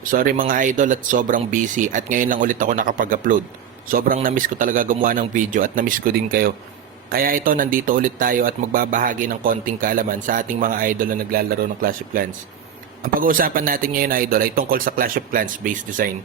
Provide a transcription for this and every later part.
Sorry mga idol at sobrang busy at ngayon lang ulit ako nakapag-upload. Sobrang namiss ko talaga gumawa ng video at namiss ko din kayo. Kaya ito, nandito ulit tayo at magbabahagi ng konting kaalaman sa ating mga idol na naglalaro ng Clash of Clans. Ang pag-uusapan natin ngayon idol ay tungkol sa Clash of Clans base design.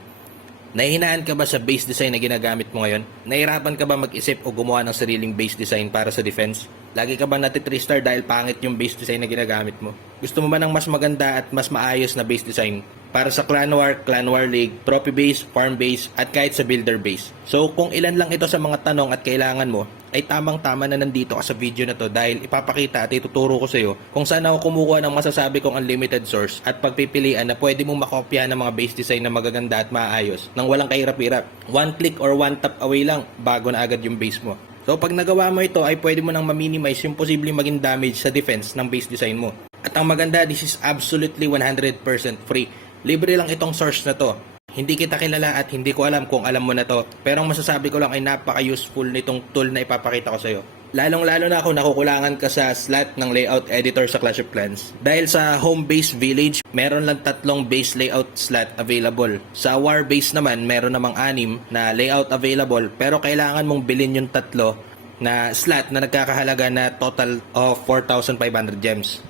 Nahihinaan ka ba sa base design na ginagamit mo ngayon? Nahirapan ka ba mag-isip o gumawa ng sariling base design para sa defense? Lagi ka ba nati 3 star dahil pangit yung base design na ginagamit mo? Gusto mo ba ng mas maganda at mas maayos na base design? Para sa Clan War, Clan War League, Trophy Base, Farm Base, at kahit sa Builder Base. So kung ilan lang ito sa mga tanong at kailangan mo, ay tamang-tama na nandito ka sa video na to dahil ipapakita at ituturo ko sa iyo kung saan ako kumukuha ng masasabi kong unlimited source at pagpipilian na pwede mong makopya ng mga base design na magaganda at maayos nang walang kahirap-hirap. One click or one tap away lang bago na agad yung base mo. So pag nagawa mo ito ay pwede mo nang ma-minimize yung posibleng maging damage sa defense ng base design mo. At ang maganda, this is absolutely 100% free. Libre lang itong source na to. Hindi kita kilala at hindi ko alam kung alam mo na to. Pero ang masasabi ko lang ay napaka-useful nitong tool na ipapakita ko sa'yo. Lalong-lalo na kung nakukulangan ka sa slot ng layout editor sa Clash of Clans. Dahil sa home base village, meron lang tatlong base layout slot available. Sa war base naman, meron namang anim na layout available pero kailangan mong bilhin yung tatlo na slot na nagkakahalaga na total of 4,500 gems.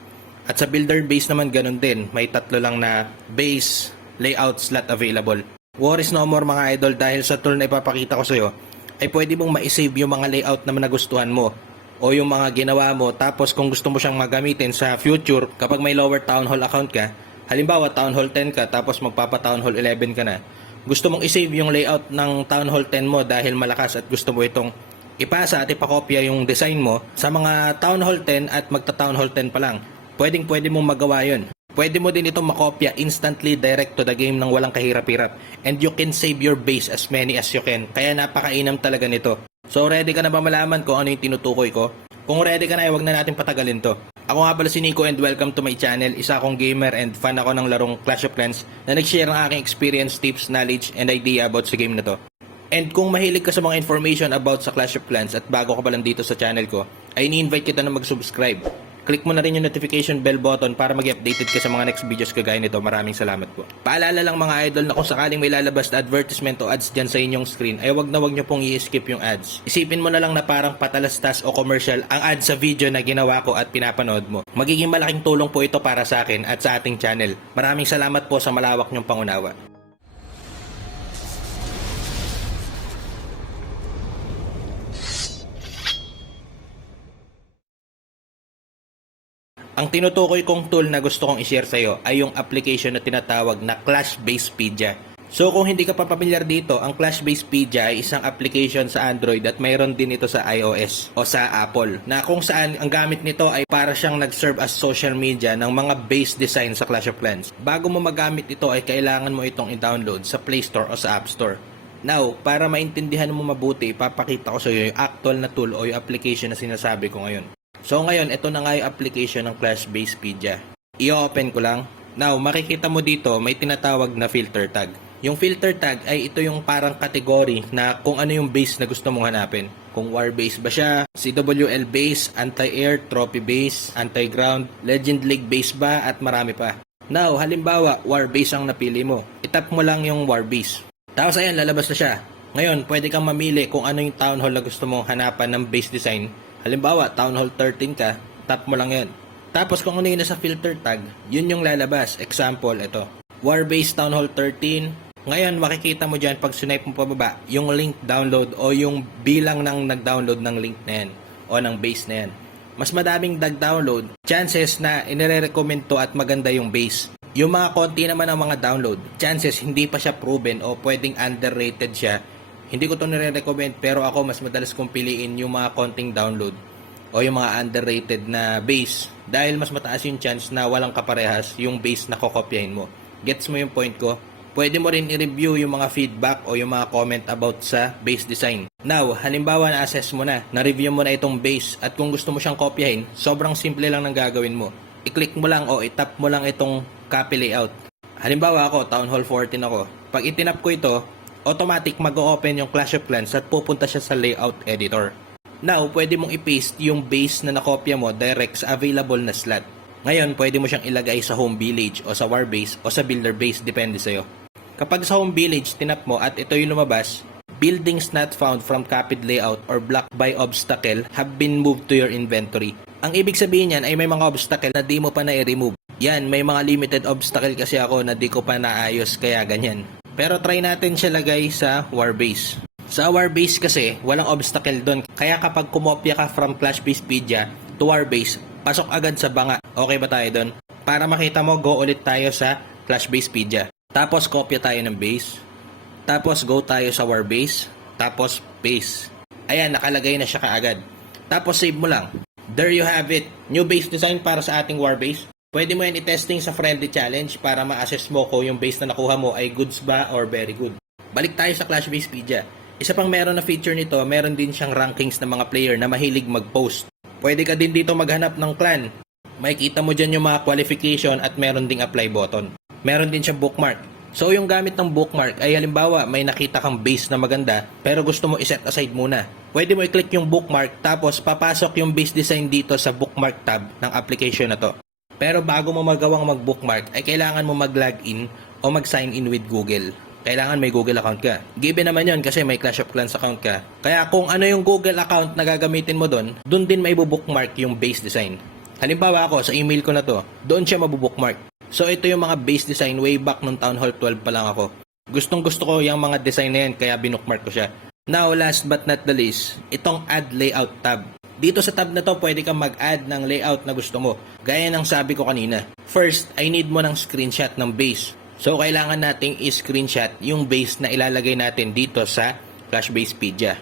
At sa builder base naman ganun din, may tatlo lang na base layout slot available. Worries no more mga idol dahil sa tool na ipapakita ko sa iyo ay pwede mong ma-save yung mga layout na nagustuhan mo o yung mga ginawa mo. Tapos kung gusto mo siyang magamitin sa future kapag may lower town hall account ka halimbawa town hall 10 ka tapos magpapa town hall 11 ka na gusto mong i-save yung layout ng town hall 10 mo dahil malakas at gusto mo itong ipasa at ipakopya yung design mo sa mga town hall 10 at magta town hall 10 pa lang pwedeng pwede mong magawa yun Pwede mo din itong makopya instantly direct to the game ng walang kahirap-hirap. And you can save your base as many as you can. Kaya napakainam talaga nito. So ready ka na ba malaman kung ano yung tinutukoy ko? Kung ready ka na, eh, na natin patagalin to. Ako nga pala si Nico and welcome to my channel. Isa akong gamer and fan ako ng larong Clash of Clans na nag-share ng aking experience, tips, knowledge, and idea about sa game na to. And kung mahilig ka sa mga information about sa Clash of Clans at bago ka pa lang dito sa channel ko, ay ini-invite kita na mag-subscribe. Click mo na rin yung notification bell button para mag updated ka sa mga next videos kagaya nito. Maraming salamat po. Paalala lang mga idol na kung sakaling may lalabas na advertisement o ads dyan sa inyong screen, ay wag na wag nyo pong i-skip yung ads. Isipin mo na lang na parang patalastas o commercial ang ads sa video na ginawa ko at pinapanood mo. Magiging malaking tulong po ito para sa akin at sa ating channel. Maraming salamat po sa malawak nyong pangunawa. Ang tinutukoy kong tool na gusto kong i-share sa iyo ay yung application na tinatawag na Clash Basepedia. So kung hindi ka pa pamilyar dito, ang Clash Basepedia ay isang application sa Android at mayroon din ito sa iOS o sa Apple na kung saan ang gamit nito ay para siyang nag-serve as social media ng mga base design sa Clash of Clans. Bago mo magamit ito ay kailangan mo itong i-download sa Play Store o sa App Store. Now, para maintindihan mo mabuti, ipapakita ko sa iyo yung actual na tool o yung application na sinasabi ko ngayon. So ngayon, ito na nga yung application ng Clash Basepedia. I-open ko lang. Now, makikita mo dito, may tinatawag na filter tag. Yung filter tag ay ito yung parang category na kung ano yung base na gusto mong hanapin. Kung war base ba siya, CWL base, anti-air, trophy base, anti-ground, legend league base ba, at marami pa. Now, halimbawa, war base ang napili mo. Itap mo lang yung war base. Tapos ayan, lalabas na siya. Ngayon, pwede kang mamili kung ano yung town hall na gusto mong hanapan ng base design Halimbawa, Town Hall 13 ka, tap mo lang yan. Tapos kung ano yung nasa filter tag, yun yung lalabas. Example, ito. Warbase Town Hall 13. Ngayon, makikita mo dyan pag swipe mo pababa, yung link download o yung bilang ng nag-download ng link na yan o ng base na yan. Mas madaming nag-download, chances na inire-recommend to at maganda yung base. Yung mga konti naman ng mga download, chances hindi pa siya proven o pwedeng underrated siya hindi ko to nire-recommend pero ako mas madalas kong piliin yung mga konting download o yung mga underrated na base dahil mas mataas yung chance na walang kaparehas yung base na kokopyahin mo. Gets mo yung point ko? Pwede mo rin i-review yung mga feedback o yung mga comment about sa base design. Now, halimbawa na-assess mo na, na-review mo na itong base at kung gusto mo siyang kopyahin, sobrang simple lang ng gagawin mo. I-click mo lang o i-tap mo lang itong copy layout. Halimbawa ako, Town Hall 14 ako. Pag itinap ko ito, automatic mag-open yung Clash of Clans at pupunta siya sa layout editor. Now, pwede mong i-paste yung base na nakopya mo direct sa available na slot. Ngayon, pwede mo siyang ilagay sa home village o sa war base o sa builder base, depende sa'yo. Kapag sa home village, tinap mo at ito yung lumabas, buildings not found from copied layout or blocked by obstacle have been moved to your inventory. Ang ibig sabihin yan ay may mga obstacle na di mo pa na-remove. Yan, may mga limited obstacle kasi ako na di ko pa naayos kaya ganyan. Pero try natin siya lagay sa war base. Sa war base kasi, walang obstacle doon. Kaya kapag kumopya ka from Clash Basepedia to war base, pasok agad sa banga. Okay ba tayo doon? Para makita mo, go ulit tayo sa Clash Basepedia. Tapos kopya tayo ng base. Tapos go tayo sa war base. Tapos base. Ayan, nakalagay na siya kaagad. Tapos save mo lang. There you have it. New base design para sa ating war base. Pwede mo yan i-testing sa friendly challenge para ma-assess mo kung yung base na nakuha mo ay goods ba or very good. Balik tayo sa Clash Basepedia. Isa pang meron na feature nito, meron din siyang rankings ng mga player na mahilig mag-post. Pwede ka din dito maghanap ng clan. Makikita mo dyan yung mga qualification at meron ding apply button. Meron din siyang bookmark. So yung gamit ng bookmark ay halimbawa may nakita kang base na maganda pero gusto mo iset aside muna. Pwede mo i-click yung bookmark tapos papasok yung base design dito sa bookmark tab ng application na to. Pero bago mo magawang mag-bookmark ay kailangan mo mag-login o mag-sign in with Google. Kailangan may Google account ka. Given naman yon kasi may Clash of Clans account ka. Kaya kung ano yung Google account na gagamitin mo doon, doon din may bookmark yung base design. Halimbawa ako, sa email ko na to, doon siya mabubookmark. So ito yung mga base design way back nung Town Hall 12 pa lang ako. Gustong gusto ko yung mga design na yan kaya binookmark ko siya. Now last but not the least, itong add layout tab. Dito sa tab na to, pwede kang mag-add ng layout na gusto mo. Gaya ng sabi ko kanina. First, I need mo ng screenshot ng base. So, kailangan nating i-screenshot yung base na ilalagay natin dito sa Flash Basepedia.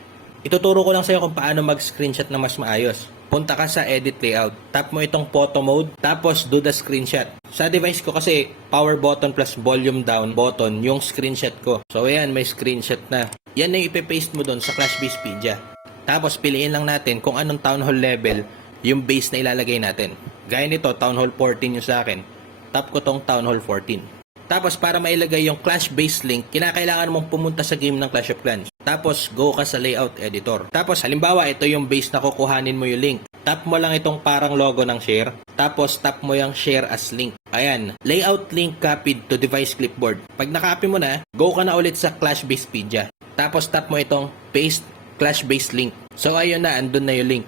Ituturo ko lang sa'yo kung paano mag-screenshot na mas maayos. Punta ka sa Edit Layout. Tap mo itong Photo Mode, tapos do the screenshot. Sa device ko kasi, power button plus volume down button yung screenshot ko. So, ayan, may screenshot na. Yan na ipipaste mo doon sa Flash Basepedia. Tapos piliin lang natin kung anong Town Hall level yung base na ilalagay natin. Gaya nito, Town Hall 14 yung sa akin. Tap ko tong Town Hall 14. Tapos para mailagay yung Clash base link, kinakailangan mong pumunta sa game ng Clash of Clans. Tapos go ka sa layout editor. Tapos halimbawa ito yung base na kukuhanin mo yung link. Tap mo lang itong parang logo ng share. Tapos tap mo yung share as link. Ayan, layout link copied to device clipboard. Pag nakopy mo na, go ka na ulit sa Clash Basepedia. Tapos tap mo itong paste Clash base link. So ayun na, andun na yung link.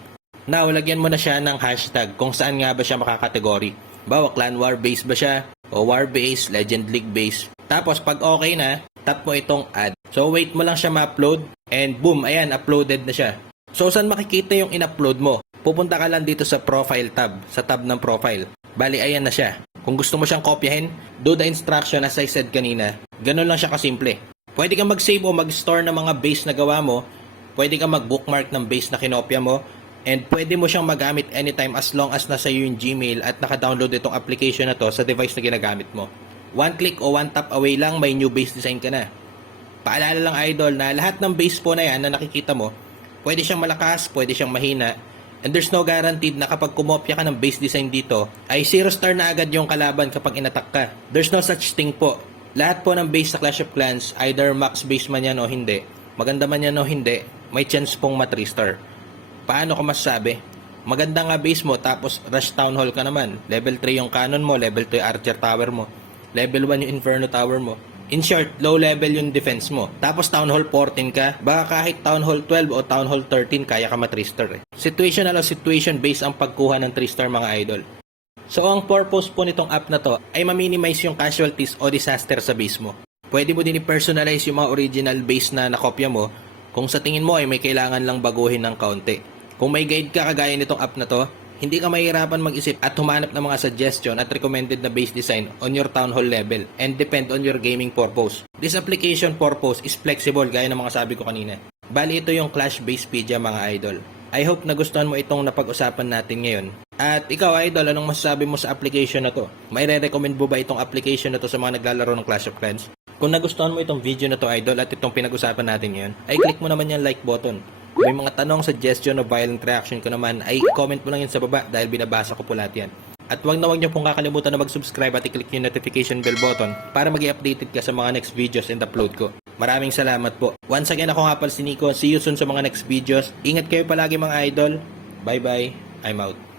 Now, lagyan mo na siya ng hashtag kung saan nga ba siya makakategory. Bawa, clan war base ba siya? O war base, legend league base. Tapos pag okay na, tap mo itong add. So wait mo lang siya ma-upload and boom, ayan, uploaded na siya. So saan makikita yung in-upload mo? Pupunta ka lang dito sa profile tab, sa tab ng profile. Bali, ayan na siya. Kung gusto mo siyang kopyahin, do the instruction as I said kanina. Ganun lang siya kasimple. Pwede kang mag-save o mag-store ng mga base na gawa mo. Pwede kang mag-bookmark ng base na kinopya mo. And pwede mo siyang magamit anytime as long as nasa iyo yung Gmail at naka-download itong application na to sa device na ginagamit mo. One click o one tap away lang, may new base design ka na. Paalala lang idol na lahat ng base po na yan na nakikita mo, pwede siyang malakas, pwede siyang mahina, and there's no guaranteed na kapag kumopya ka ng base design dito, ay 0 star na agad yung kalaban kapag inatak ka. There's no such thing po. Lahat po ng base sa Clash of Clans, either max base man yan o hindi, maganda man yan o hindi, may chance pong ma 3 star. Paano ko masasabi? Maganda nga base mo tapos rush town hall ka naman. Level 3 yung cannon mo, level 2 yung archer tower mo, level 1 yung inferno tower mo. In short, low level yung defense mo. Tapos Town Hall 14 ka, baka kahit Town Hall 12 o Town Hall 13 kaya ka ma 3 star eh. Situational o situation based ang pagkuha ng 3 star mga idol. So ang purpose po nitong app na to ay ma-minimize yung casualties o disaster sa base mo. Pwede mo din i-personalize yung mga original base na nakopya mo kung sa tingin mo ay may kailangan lang baguhin ng kaunti. Kung may guide ka kagaya nitong app na to, hindi ka mahirapan mag-isip at humanap ng mga suggestion at recommended na base design on your town hall level and depend on your gaming purpose. This application purpose is flexible gaya ng mga sabi ko kanina. Bali ito yung Clash Basepedia mga idol. I hope nagustuhan mo itong napag-usapan natin ngayon. At ikaw idol, anong masasabi mo sa application na to? May re-recommend mo ba itong application na to sa mga naglalaro ng Clash of Clans? Kung nagustuhan mo itong video na to idol at itong pinag-usapan natin ngayon, ay click mo naman yung like button. May mga tanong, suggestion o violent reaction ko naman ay comment mo lang yun sa baba dahil binabasa ko po lahat yan. At wag na wag niyo pong kakalimutan na mag-subscribe at i-click yung notification bell button para maging updated ka sa mga next videos and upload ko. Maraming salamat po. Once again ako nga pala si Nico. See you soon sa mga next videos. Ingat kayo palagi mga idol. Bye bye. I'm out.